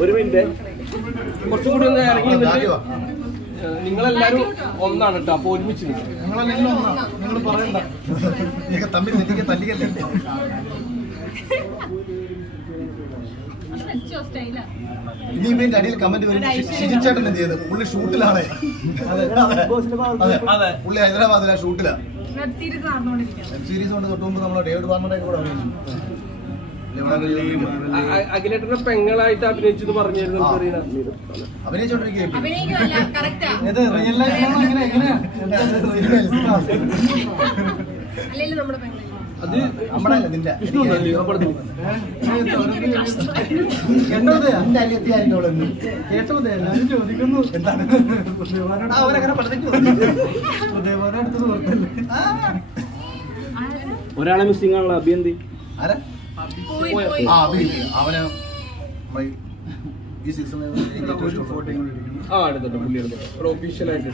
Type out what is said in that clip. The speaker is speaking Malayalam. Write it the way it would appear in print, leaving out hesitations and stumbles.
ഒരു മിനിറ്റ് കുറച്ചും കൂടി ഒന്ന് ഇറങ്ങി നിങ്ങളെല്ലാരും ഒന്നാണ് കേട്ടോ. അപ്പൊ ഒരുമിച്ച് നിങ്ങൾ പറയണ്ട തമ്മിൽ തല്ലിക്കല്ലേ. ഇനി ഇതിന്റെ അടിയിൽ കമന്റ് വരും, ഷിജിച്ചേട്ടൻ എന്ത് ചെയ്ത് പുള്ളി ഷൂട്ടിലാണ്. പുള്ളി ഹൈദരാബാദിലാ ഷൂട്ടിലാ. വെബ് സീരീസ് കൊണ്ട് തൊട്ട് മുമ്പ് നമ്മളെ ഡേവിഡ് വാർണറെ കൂടെ അഖിലേട്ടന്റെ പെങ്ങളായിട്ട് അഭിനയിച്ചെന്ന് പറഞ്ഞിരുന്നു. അഭിനയിച്ചോണ്ടിരിക്കും. അത് നിന്റെ അവരങ്ങനെ ഒരാളെ മിസ്സിംഗ് ആണല്ലോ. അഭിയന്തി അവന് ഈ സീസണിൽ എടുത്തിട്ട് പുള്ളി എടുത്തിട്ട് ഒഫീഷ്യലായിട്ട്